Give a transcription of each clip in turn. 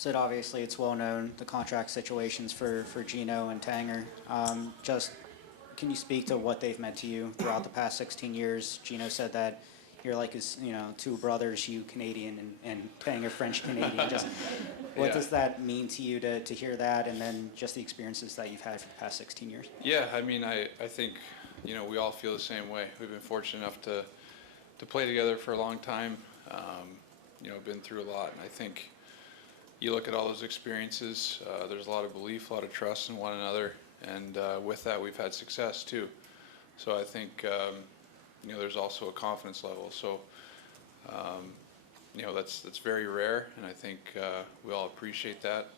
Sid, obviously it's well known the contract situations for Gino and Tanger. Just can you speak to what they've meant to you throughout the past 16 years? Gino said that you're like his, two brothers, you Canadian and Tanger French Canadian. Just what does that mean to you to hear that, and then just the experiences that you've had for the past 16 years? Yeah, I mean, I think we all feel the same way. We've been fortunate enough to play together for a long time. Been through a lot, and I think you look at all those experiences. There's a lot of belief, a lot of trust in one another, and with that, we've had success too. So I think there's also a confidence level. So that's very rare, and I think we all appreciate that.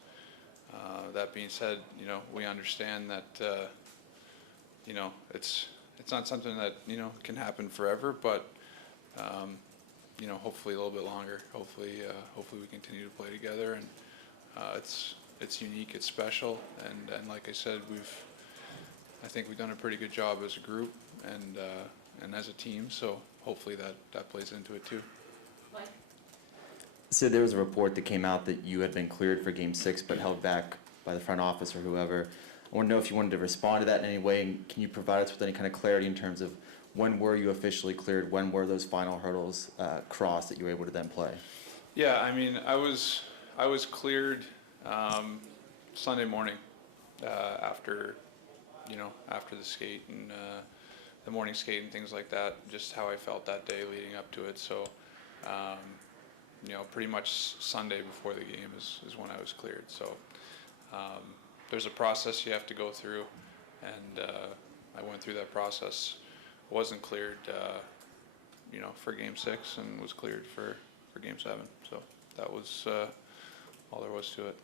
That being said, we understand that it's not something that can happen forever, but hopefully a little bit longer. Hopefully we continue to play together, and it's unique, it's special, and like I said, I think we've done a pretty good job as a group and as a team. So hopefully that plays into it too. Mike? So there was a report that came out that you had been cleared for Game 6 but held back by the front office or whoever. I want to know if you wanted to respond to that in any way, and can you provide us with any kind of clarity in terms of when were you officially cleared, when were those final hurdles crossed that you were able to then play? Yeah, I mean, I was cleared Sunday morning after the skate and the morning skate and things like that, just how I felt that day leading up to it. So pretty much Sunday before the game is when I was cleared. So there's a process you have to go through, and I went through that process. Wasn't cleared for Game 6 and was cleared for Game 7. So that was all there was to it.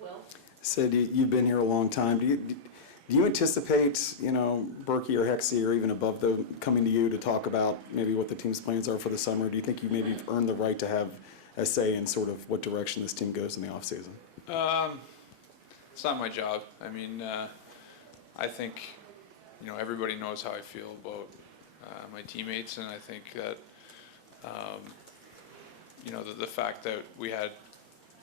Will? Sid, you've been here a long time. Do you anticipate, Berkey or Hexy or even above them coming to you to talk about maybe what the team's plans are for the summer? Do you think you maybe earned the right to have a say in sort of what direction this team goes in the offseason? It's not my job. I mean, I think, everybody knows how I feel about my teammates, and I think that, the fact that we had a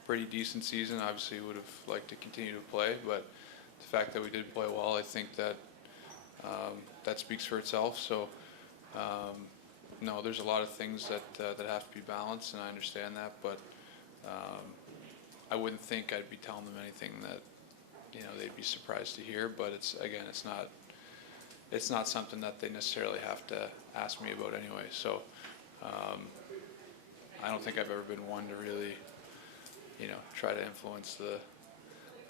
pretty decent season, obviously would have liked to continue to play, but the fact that we did play well, I think that that speaks for itself. So, no, there's a lot of things that have to be balanced, and I understand that, but I wouldn't think I'd be telling them anything that they'd be surprised to hear. But it's not something that they necessarily have to ask me about anyway. So I don't think I've ever been one to really try to influence the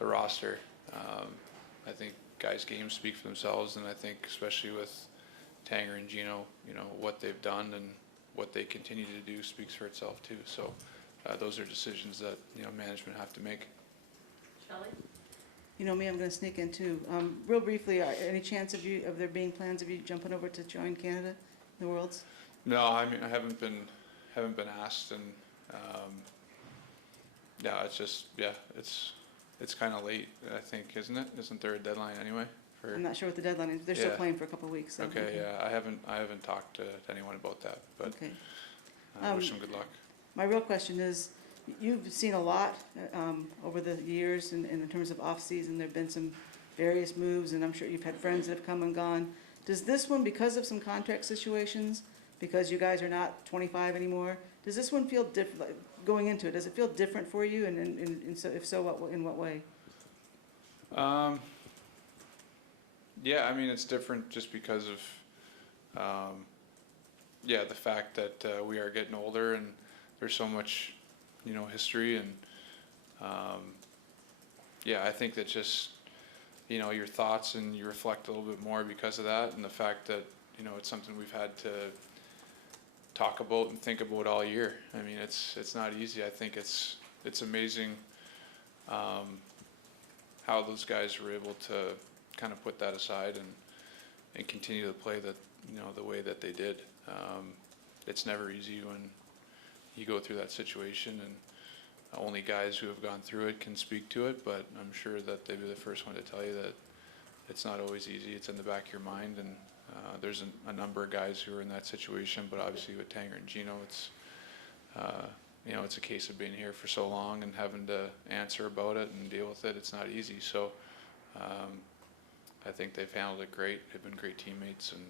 roster. I think guys' games speak for themselves, and I think especially with Tanger and Gino, what they've done and what they continue to do speaks for itself too. So those are decisions that management have to make. Shelley? You know me, I'm going to sneak in too. Real briefly, any chance of there being plans of you jumping over to join Canada in the Worlds? No, I mean, I haven't been asked, and it's kind of late, I think, isn't it? Isn't there a deadline anyway? I'm not sure what the deadline is. They're still playing for a couple of weeks. So okay, yeah, I haven't talked to anyone about that, but okay. I wish them good luck. My real question is, you've seen a lot over the years in terms of off-season. There have been some various moves, and I'm sure you've had friends that have come and gone. Does this one, because of some contract situations, because you guys are not 25 anymore, does this one feel different, like, going into it? Does it feel different for you, and so if so, in what way? Yeah, I mean, it's different just because of the fact that we are getting older, and there's so much history, and I think that just your thoughts, and you reflect a little bit more because of that, and the fact that it's something we've had to talk about and think about all year. I mean, it's not easy. I think it's amazing how those guys were able to kind of put that aside and continue to play the way that they did. It's never easy when you go through that situation, and only guys who have gone through it can speak to it, but I'm sure that they'd be the first one to tell you that it's not always easy. It's in the back of your mind, and there's a number of guys who are in that situation, but obviously with Tanger and Gino, you know, it's a case of being here for so long and having to answer about it and deal with it. It's not easy. So I think they've handled it great. They've been great teammates, and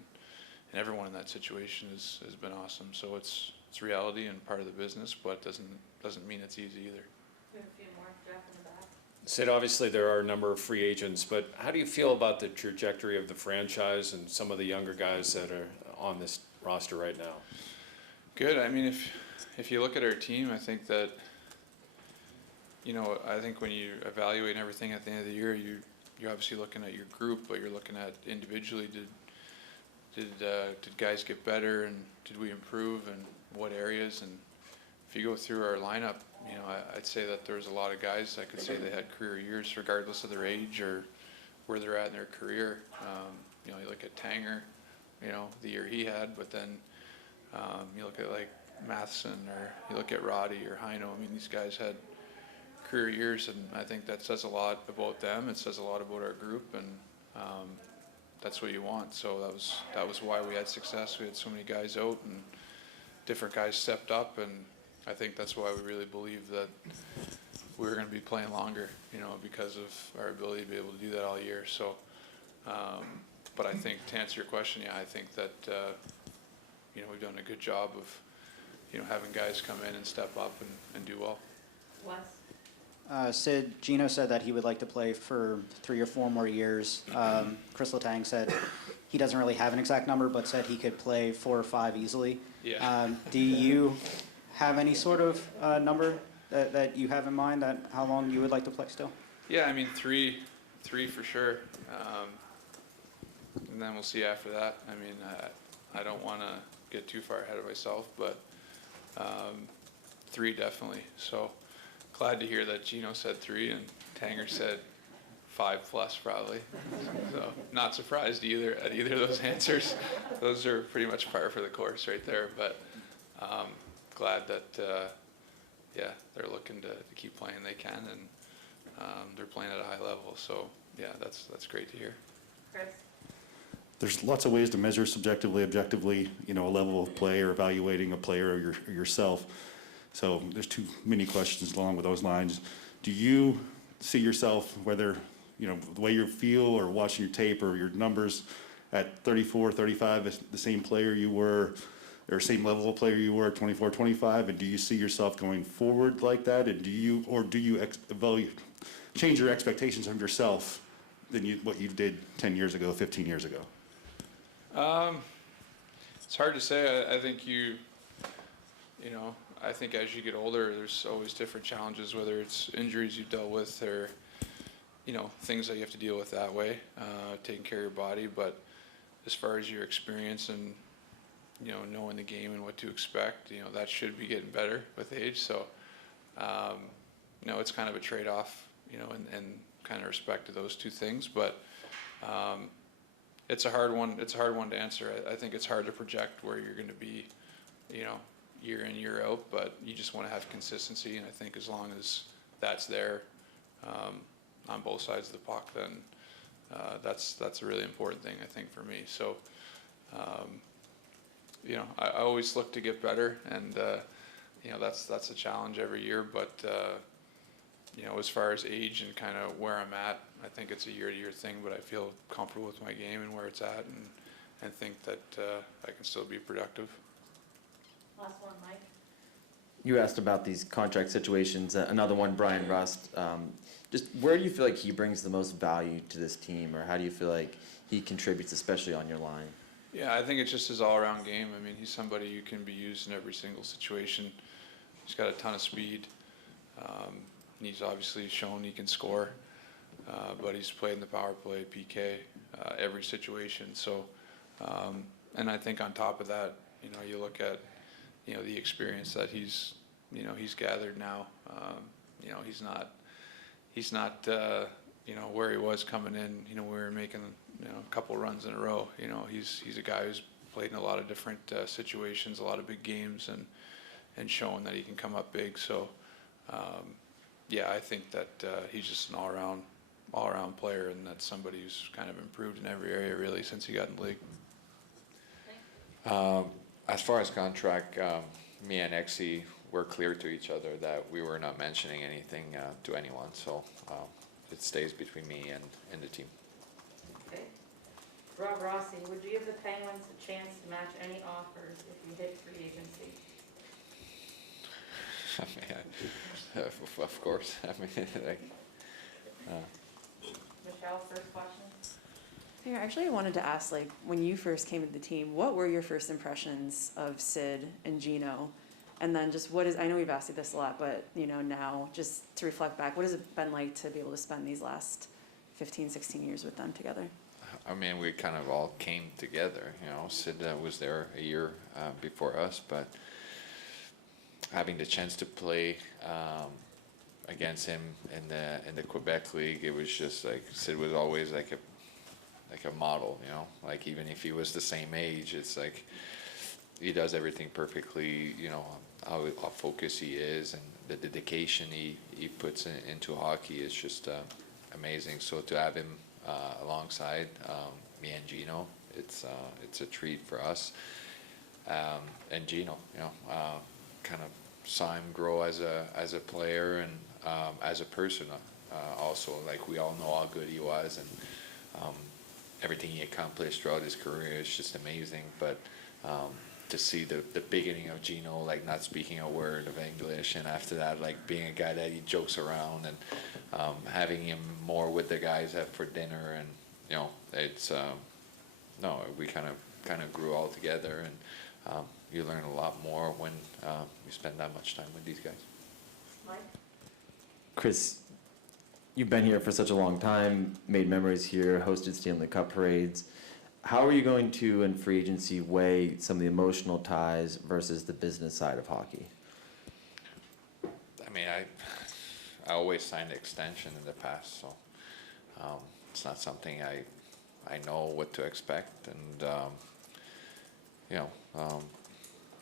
everyone in that situation has been awesome. So it's reality and part of the business, but doesn't mean it's easy either. We have a few more. Jeff in the back. Sid, obviously there are a number of free agents, but how do you feel about the trajectory of the franchise and some of the younger guys that are on this roster right now? Good. I mean, if you look at our team, I think that, you know, I think when you evaluate everything at the end of the year, you're obviously looking at your group, but you're looking at individually. Did guys get better, and did we improve, and what areas? And if you go through our lineup, you know, I'd say that there's a lot of guys I could say they had career years, regardless of their age or where they're at in their career. You know, you look at Tanger, you know, the year he had, but then you look at like Matheson, or you look at Roddy or Heino. I mean, these guys had career years, and I think that says a lot about them. It says a lot about our group, and that's what you want. So that was why we had success. We had so many guys out, and different guys stepped up, and I think that's why we really believe that we were going to be playing longer, you know, because of our ability to be able to do that all year. So, but I think to answer your question, yeah, I think that you know, we've done a good job of, you know, having guys come in and step up and do well. Wes? Sid, Gino said that he would like to play for 3 or 4 more years. Kris Letang said he doesn't really have an exact number, but said he could play 4 or 5 easily. Yeah. Do you have any sort of number that you have in mind, that how long you would like to play still? Yeah, I mean, three for sure. And then we'll see after that. I mean, I don't want to get too far ahead of myself, but 3 definitely. So glad to hear that Gino said 3 and Tanger said 5+ probably. So not surprised either at either of those answers. Those are pretty much par for the course right there. But glad that yeah, they're looking to keep playing. They can, and they're playing at a high level. So yeah, that's great to hear. Kris? There's lots of ways to measure subjectively, objectively, you know, a level of play or evaluating a player or yourself. So there's 2 mini questions along with those lines. Do you see yourself, whether, you know, the way you feel or watching your tape or your numbers at 34, 35 as the same player you were, or same level of player you were at 24, 25? And do you see yourself going forward like that? And do you change your expectations of yourself than what you did 10 years ago, 15 years ago? It's hard to say. I think you know, I think as you get older, there's always different challenges, whether it's injuries you've dealt with or, you know, things that you have to deal with that way, taking care of your body. But as far as your experience and, you know, knowing the game and what to expect, you know, that should be getting better with age. So, you know, it's kind of a trade-off, you know, and kind of respect to those 2 things. But it's a hard one. It's a hard one to answer. I think it's hard to project where you're going to be, you know, year in, year out. But you just want to have consistency, and I think as long as that's there on both sides of the puck, then that's a really important thing, I think, for me. So, you know, I always look to get better, and you know, that's a challenge every year. But you know, as far as age and kind of where I'm at, I think it's a year-to-year thing, but I feel comfortable with my game and where it's at, and think that I can still be productive. Last one, Mike? You asked about these contract situations. Another one, Brian Rust. Just where do you feel like he brings the most value to this team, or how do you feel like he contributes, especially on your line? Yeah, I think it's just his all-around game. I mean, he's somebody who can be used in every single situation. He's got a ton of speed. He's obviously shown he can score, but he's played in the power play, PK, every situation. So, and I think on top of that, you know, you look at, you know, the experience that he's gathered now. You know, he's not, you know, where he was coming in. You know, we were making, you know, a couple runs in a row. You know, he's a guy who's played in a lot of different situations, a lot of big games, and showing that he can come up big. So, yeah, I think that he's just an all-around player, and that's somebody who's kind of improved in every area really since he got in the league. As far as contract, me and Exie, we're clear to each other that we were not mentioning anything to anyone. So it stays between me and the team. Okay. Rob Rossi, would you give the Penguins a chance to match any offers if you hit free agency? I mean, of course. I mean, like, Michelle, first question. Here, actually, I wanted to ask, like, when you first came to the team, what were your first impressions of Sid and Gino? And then just I know we've asked you this a lot, but, you know, now, just to reflect back, what has it been like to be able to spend these last 15, 16 years with them together? I mean, we kind of all came together. You know, Sid was there a year before us, but having the chance to play against him in the Quebec League, it was just like Sid was always like a model, you know, like even if he was the same age, it's like he does everything perfectly, you know, how focused he is and the dedication he puts into hockey is just amazing. So to have him alongside me and Gino, it's a treat for us. And Gino, you know, kind of saw him grow as a player and as a person also. Like we all know how good he was and everything he accomplished throughout his career is just amazing. But to see the beginning of Gino, like not speaking a word of English, and after that, like being a guy that he jokes around, and having him more with the guys for dinner, and you know, it's no, we kind of grew all together, and you learn a lot more when you spend that much time with these guys. Mike? Kris, you've been here for such a long time, made memories here, hosted Stanley Cup parades. How are you going to, in free agency, weigh some of the emotional ties versus the business side of hockey? I mean, I always signed an extension in the past, so it's not something I know what to expect, and you know,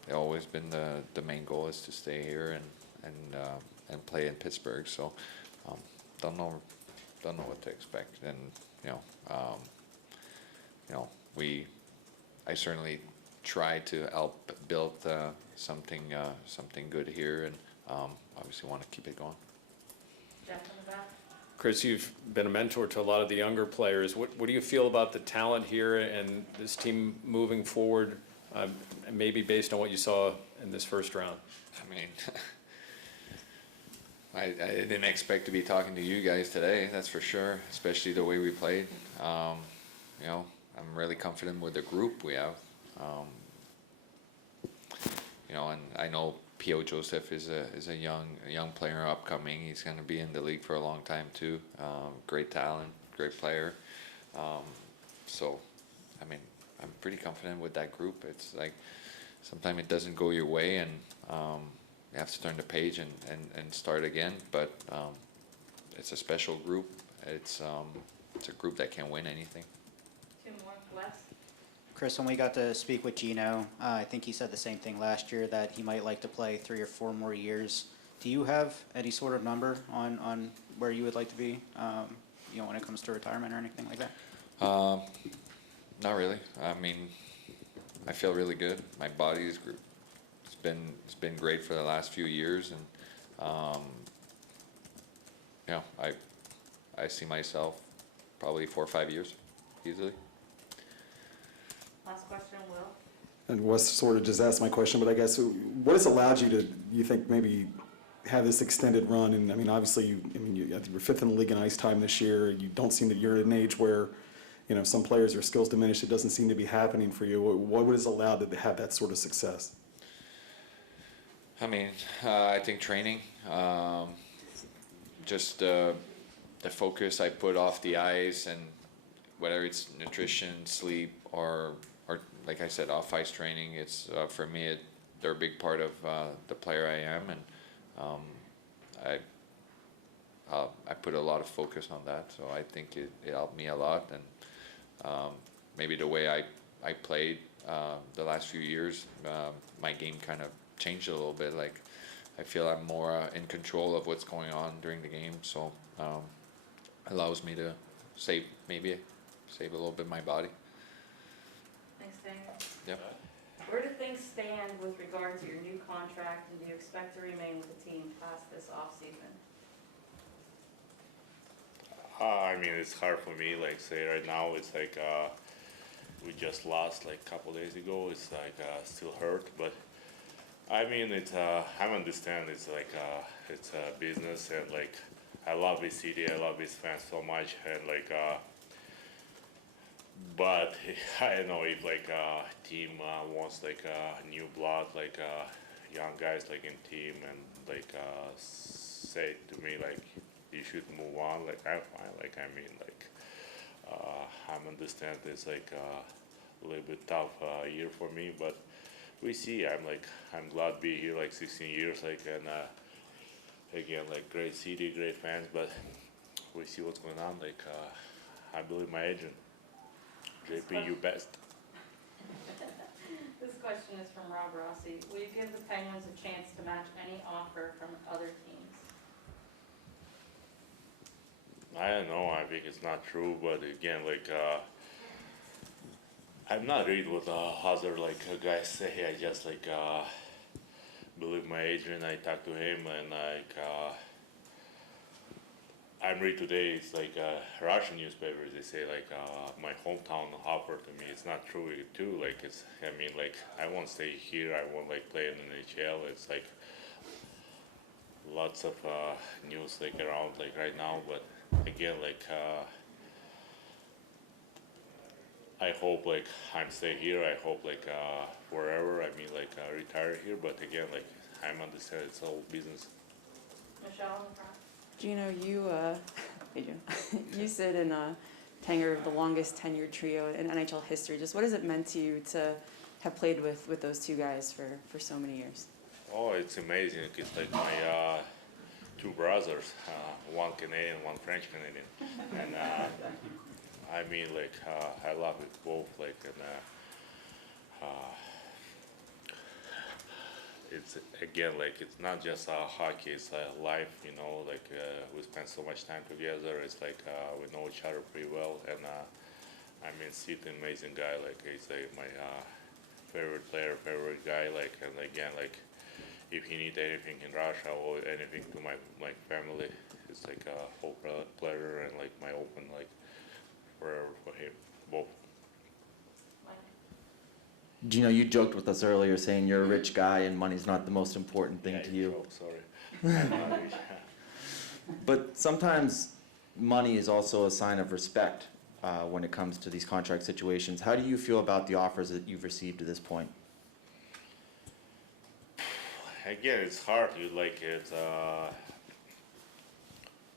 it's always been the main goal is to stay here and play in Pittsburgh. So don't know what to expect, and you know, I certainly try to help build something good here, and obviously want to keep it going. Jeff in the back? Kris, you've been a mentor to a lot of the younger players. What do you feel about the talent here and this team moving forward, maybe based on what you saw in this first round? I mean, I didn't expect to be talking to you guys today, that's for sure, especially the way we played. You know, I'm really confident with the group we have. You know, and I know P.O. Joseph is a young player upcoming. He's going to be in the league for a long time too. Great talent, great player. So, I mean, I'm pretty confident with that group. It's like sometimes it doesn't go your way, and you have to turn the page and start again. But it's a special group. It's a group that can win anything. Two more, Wes? Kris, when we got to speak with Gino, I think he said the same thing last year, that he might like to play 3 or 4 more years. Do you have any sort of number on where you would like to be, you know, when it comes to retirement or anything like that? Not really. I mean, I feel really good. My body is good. It's been great for the last few years, and you know, I see myself probably 4 or 5 years easily. Last question, Will? And Wes sort of just asked my question, but I guess what has allowed you think, maybe have this extended run? And I mean, obviously, you I think you're 5th in the league in ice time this year. You don't seem that you're at an age where, you know, some players, their skills diminish. It doesn't seem to be happening for you. What has allowed to have that sort of success? I mean, I think training, just the focus I put off the ice, and whether it's nutrition, sleep, or like I said, off ice training. It's for me, they're a big part of the player I am, and I put a lot of focus on that. So I think it helped me a lot, and maybe the way I played the last few years, my game kind of changed a little bit. Like I feel I'm more in control of what's going on during the game, so allows me to save a little bit my body. Thanks, Daniel. Yep. Where do things stand with regard to your new contract, and do you expect to remain with the team past this offseason? I mean, it's hard for me, like, say right now, it's like, we just lost like a couple days ago, it's like, still hurt, but I mean, it's, I understand it's like, it's a business, and like, I love this city, I love this fans so much, and like, but I don't know if like team wants like new blood, like young guys like in team, and like say to me like you should move on. Like I'm fine. Like I mean like I understand it's like a little bit tough year for me, but we see. I'm glad to be here like 16 years. Like and again like great city, great fans, but we see what's going on. Like I believe my agent. JP, you best. This question is from Rob Rossi. Will you give the Penguins a chance to match any offer from other teams? I don't know. I think it's not true, but again, like I'm not read what other like guys say. I just like believe my agent. I talked to him, and like I'm read today. It's like Russian newspapers. They say like my hometown offered to me. It's not true too. Like it's. I mean, like I won't stay here. I won't like play in the NHL. It's like lots of news like around like right now. But again, like I hope like I'm stay here. I hope like forever. I mean like retire here. But again, like I'm understand it's all business. Michelle in the front. Gino, hey Gino, you sit in Tanger, the longest tenured trio in NHL history. Just what has it meant to you to have played with those two guys for so many years? Oh, it's amazing. It's like my two brothers, one Canadian, one French Canadian, and I mean like I love it both. Like and it's again like it's not just hockey, it's life, you know, like we spend so much time together. It's like we know each other pretty well, and I mean Sid, amazing guy, like he's like my favorite player, favorite guy, like, and again like if he need anything in Russia or anything to my family, it's like a whole pleasure, and like my open like forever for him both. Gino, you joked with us earlier saying you're a rich guy and money's not the most important thing to you. Joke, sorry. I'm not rich. But sometimes money is also a sign of respect when it comes to these contract situations. How do you feel about the offers that you've received to this point? Again, it's hard. You like it.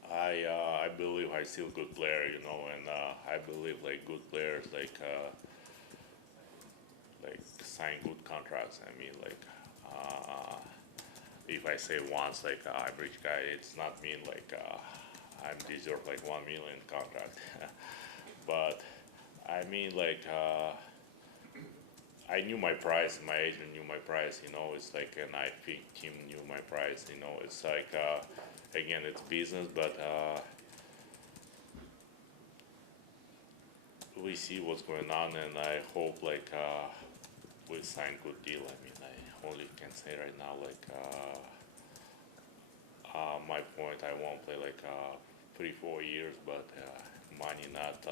I believe I still good player, you know, and I believe like good players like sign good contracts. I mean, like if I say once like I'm rich guy, it's not mean like I deserve like 1 million contract, but I mean like I knew my price. My agent knew my price. You know, it's like, and I think team knew my price. You know, it's like again, it's business, but we see what's going on, and I hope like we sign good deal. I mean, I only can say right now like my point. I won't play like 3-4 years, but money not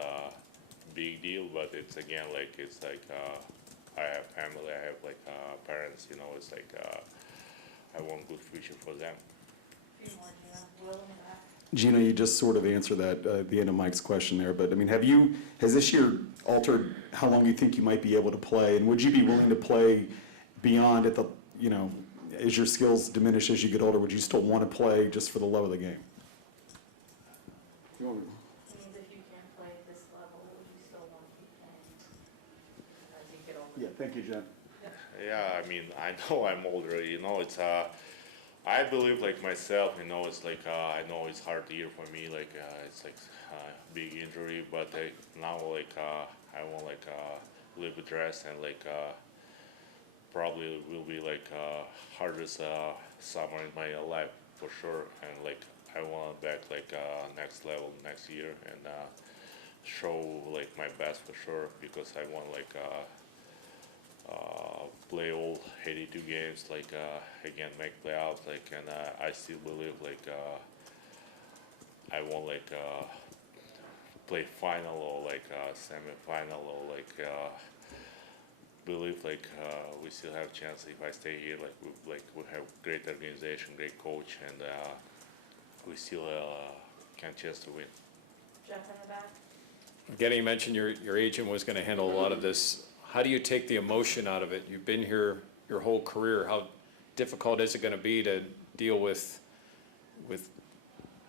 big deal. But it's again like it's like I have family. I have like parents. You know, it's like I want good future for them. A few more, Gino. Will in the back. Gino, you just sort of answered that at the end of Mike's question there, but I mean, has this year altered how long you think you might be able to play, and would you be willing to play beyond at the, you know, as your skills diminish as you get older, would you still want to play just for the love of the game? It means if you can't play at this level, would you still want to keep playing as you get older? Yeah, thank you, Jen. Yeah, I mean, I know I'm older. You know, it's I believe like myself. You know, it's like I know it's hard year for me. Like it's like big injury, but now like I want like live with rest, and like probably will be like hardest summer in my life for sure. And like I want back like next level next year, and show like my best for sure, because I want like play all 82 games, like again make playoffs, like, and I still believe like I won't like play final or like semi-final or like believe like we still have chance if I stay here. Like we have great organization, great coach, and we still can chance to win. Jeff in the back? Evgeni, you mentioned your agent was going to handle a lot of this. How do you take the emotion out of it? You've been here your whole career. How difficult is it going to be to deal with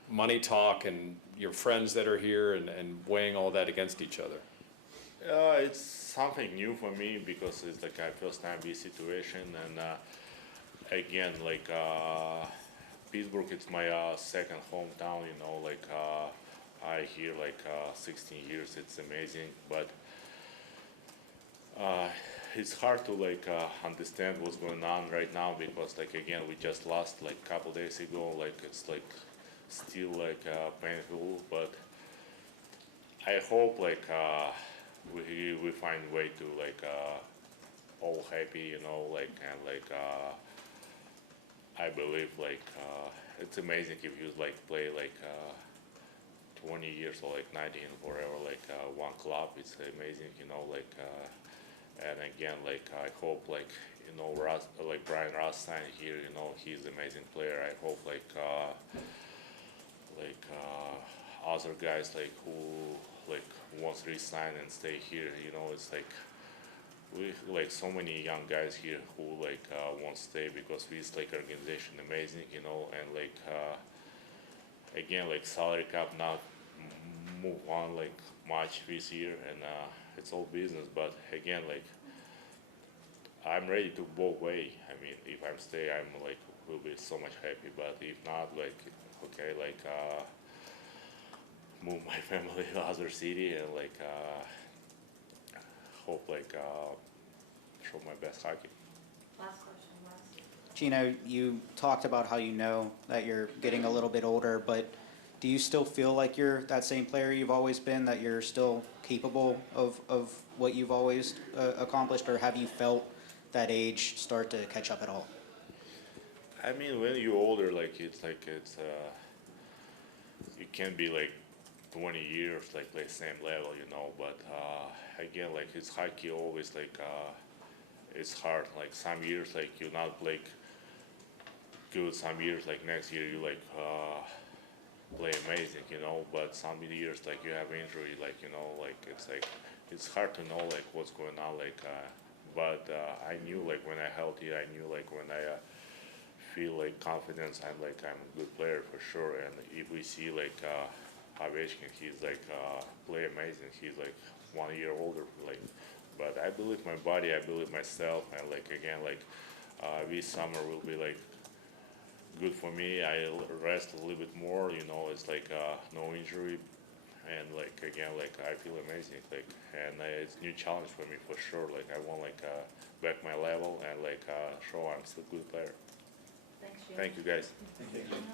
money talk and your friends that are here and weighing all that against each other? It's something new for me because it's like a first time this situation, and again like Pittsburgh, it's my second hometown, you know, like I here like 16 years, it's amazing, but it's hard to like understand what's going on right now because like again we just lost like a couple days ago, like it's like still like painful, but I hope like we find way to like all happy, you know, like, and like I believe like it's amazing if you like play like 20 years or like 19 forever, like one club. It's amazing, you know, like and again like I hope like, you know, like Brian Rothstein here, you know, he's an amazing player. I hope like other guys like who like wants to resign and stay here, you know, it's like we like so many young guys here who like won't stay because we like organization amazing, you know, and like again like salary cap not move on like much this year, and it's all business, but again like I'm ready to both way. I mean, if I'm stay, I'm like will be so much happy, but if not, like okay, like move my family to other city and like hope like show my best hockey. Last question, last. Gino, you talked about how you know that you're getting a little bit older, but do you still feel like you're that same player you've always been, that you're still capable of what you've always accomplished, or have you felt that age start to catch up at all? I mean, when you're older, like it's you can be like 20 years like same level, you know, but again like it's hockey always like it's hard, like some years like you're not like good, some years like next year you like play amazing, you know, but some years like you have injury, like, you know, like it's hard to know like what's going on, like but I knew like when I healthy, I knew like when I feel like confidence, I'm a good player for sure. And if we see like Ovechkin, he's like play amazing, he's like 1 year older, like, but I believe my body, I believe myself, and like again like this summer will be like good for me. I rest a little bit more, you know, it's like no injury, and like again like I feel amazing, like, and it's new challenge for me for sure. Like I want like back my level and like show I'm still a good player. Thanks, Gino. Thank you guys.